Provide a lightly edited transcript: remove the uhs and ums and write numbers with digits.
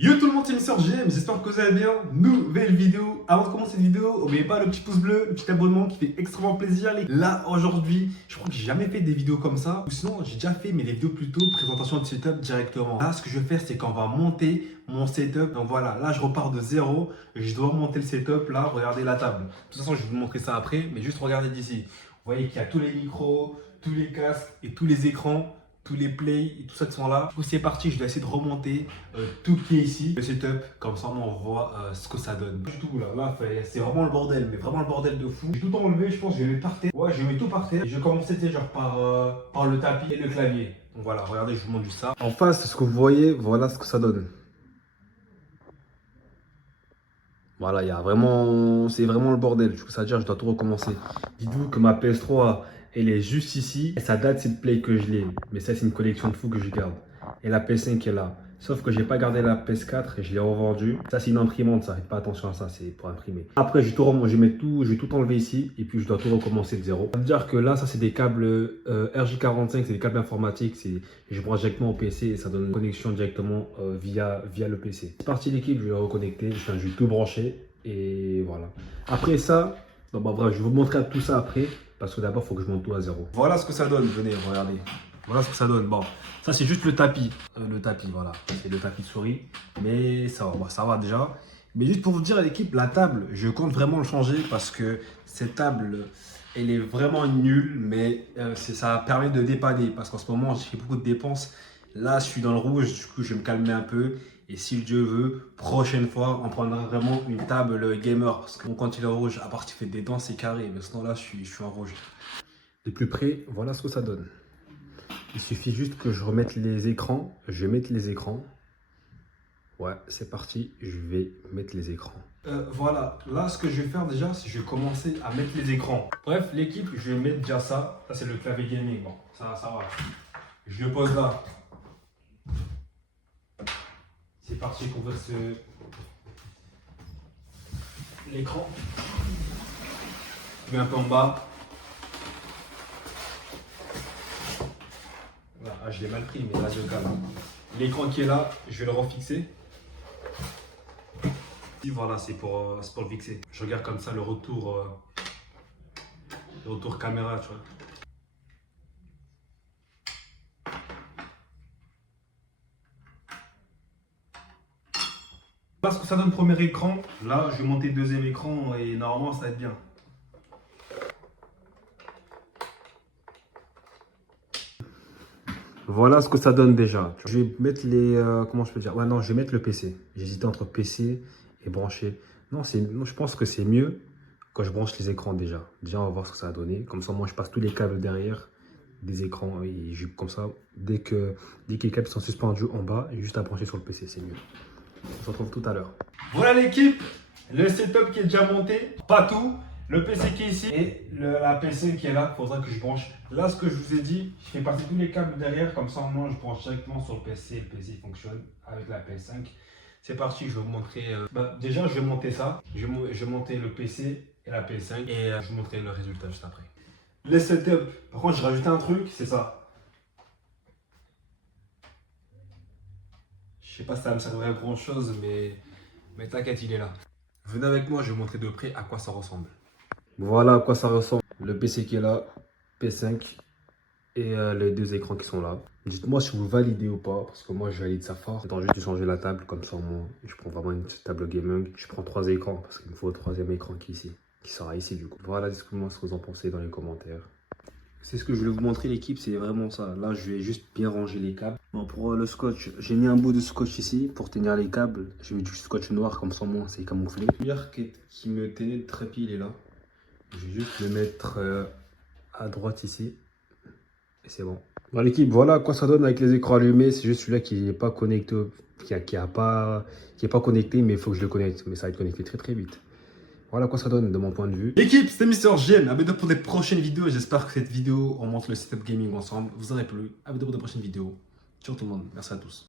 Yo tout le monde, c'est Mister GM, j'espère que vous allez bien. Nouvelle vidéo. Avant de commencer cette vidéo, n'oubliez pas le petit pouce bleu, le petit abonnement qui fait extrêmement plaisir. Là aujourd'hui, je crois que j'ai jamais fait des vidéos comme ça. Ou sinon, j'ai déjà fait mais les vidéos plutôt présentation de setup directement. Là, ce que je vais faire, c'est qu'on va monter mon setup. Donc voilà, là je repars de zéro. Je dois monter le setup. Là, regardez la table. De toute façon, je vais vous montrer ça après, mais juste regardez d'ici. Vous voyez qu'il y a tous les micros, tous les casques et tous les écrans, tous les plays et tout ça qui sont là. Du coup, c'est parti, je vais essayer de remonter tout qui est ici, le setup, comme ça on voit ce que ça donne. Du tout là, c'est vraiment le bordel, mais vraiment le bordel de fou. J'ai tout enlevé, je pense que je vais mettre par terre. Ouais, je vais mettre tout par terre. Et je vais commencer genre par le tapis et le clavier. Donc voilà, regardez, je vous montre juste ça. En face, ce que vous voyez, voilà ce que ça donne. Voilà, c'est vraiment le bordel. Du coup, ça veut dire que je dois tout recommencer. Dites-vous que ma PS3, elle est juste ici. Et ça date, c'est le play que je l'ai. Mais ça, c'est une collection de fous que je garde. Et la PS5 est là. Sauf que j'ai pas gardé la PS4 et je l'ai revendue. Ça, c'est une imprimante, ça. Faites pas attention à ça, c'est pour imprimer. Après, je vais tout enlever ici. Et puis, je dois tout recommencer de zéro. Ça veut dire que là, ça, c'est des câbles RJ45, c'est des câbles informatiques. Je branche directement au PC et ça donne une connexion directement via le PC. C'est parti l'équipe, je vais le reconnecter. Je vais tout brancher. Et voilà. Après ça, bref, je vais vous montrer tout ça après. Parce que d'abord, il faut que je monte tout à zéro. Voilà ce que ça donne, venez, regardez. Voilà ce que ça donne. Bon, ça c'est juste le tapis. Voilà. C'est le tapis de souris. Mais ça va déjà. Mais juste pour vous dire à l'équipe, la table, je compte vraiment le changer parce que cette table, elle est vraiment nulle. Mais ça permet de dépanner parce qu'en ce moment, j'ai fait beaucoup de dépenses. Là, je suis dans le rouge. Du coup, je vais me calmer un peu. Et si Dieu veut, prochaine fois, on prendra vraiment une table gamer. Parce que quand il est rouge, à part qu'il fait des dents, c'est carré. Mais sinon, là, je suis en rouge. De plus près, voilà ce que ça donne. Il suffit juste que je remette les écrans. Je vais mettre les écrans. Ouais, c'est parti. Je vais mettre les écrans. Voilà, là, ce que je vais faire déjà, c'est que je vais commencer à mettre les écrans. Bref, l'équipe, je vais mettre déjà ça. Ça, c'est le clavier gaming. Bon, ça va. Je le pose là. C'est parti pour ouvrir l'écran. Je mets un peu en bas. Ah, je l'ai mal pris, mais là je le calme. L'écran qui est là, je vais le refixer. Et voilà, c'est pour le fixer. Je regarde comme ça le retour caméra, tu vois. Là, ce que ça donne premier écran, là je vais monter deuxième écran et normalement ça va être bien. Voilà ce que ça donne déjà. Je vais mettre comment je peux dire? Ouais, non, je vais mettre le PC. J'hésitais entre PC et brancher. Non, je pense que c'est mieux quand je branche les écrans déjà. Déjà, on va voir ce que ça va donner. Comme ça, moi, je passe tous les câbles derrière des écrans. Et comme ça, dès que les câbles sont suspendus en bas, juste à brancher sur le PC, c'est mieux. On se retrouve tout à l'heure. Voilà l'équipe, le setup qui est déjà monté. Pas tout. Le PC qui est ici et la PC qui est là, il faudra que je branche. Là, ce que je vous ai dit, je fais passer tous les câbles derrière, comme ça, moi, je branche directement sur le PC. Le PC fonctionne avec la PS5. C'est parti, je vais vous montrer. Déjà, je vais monter ça. Je vais monter le PC et la PS5 et je vous montrerai le résultat juste après. Le setup, par contre, j'ai rajouté un truc, c'est ça. Je sais pas si ça me servirait à grand chose, mais t'inquiète, il est là. Venez avec moi, je vais vous montrer de près à quoi ça ressemble. Voilà à quoi ça ressemble. Le PC qui est là, P5 et les deux écrans qui sont là. Dites-moi si vous validez ou pas, parce que moi je valide ça fort. Attends, juste de changer la table, comme ça moi, je prends vraiment une petite table gaming. Je prends 3 écrans, parce qu'il me faut le troisième écran qui est ici, qui sera ici du coup. Voilà, dites-moi ce que vous en pensez dans les commentaires. C'est ce que je voulais vous montrer l'équipe, c'est vraiment ça. Là je vais juste bien ranger les câbles. Bon, pour le scotch, j'ai mis un bout de scotch ici pour tenir les câbles. J'ai mis du scotch noir, comme ça moi c'est camouflé. Le lumière qui me tenait le trépied, il est là. Je vais juste le mettre à droite ici. Et c'est bon. Bon l'équipe, voilà à quoi ça donne avec les écrans allumés. C'est juste celui-là qui n'est pas connecté, qui est pas connecté, mais il faut que je le connecte. Mais ça va être connecté très très vite. Voilà à quoi ça donne de mon point de vue. L'équipe, c'était Mister GM. Abonnez-vous pour des prochaines vidéos. J'espère que cette vidéo, on montre le setup gaming ensemble, vous aurait plu. Abonnez-vous pour des prochaines vidéos. Ciao tout le monde. Merci à tous.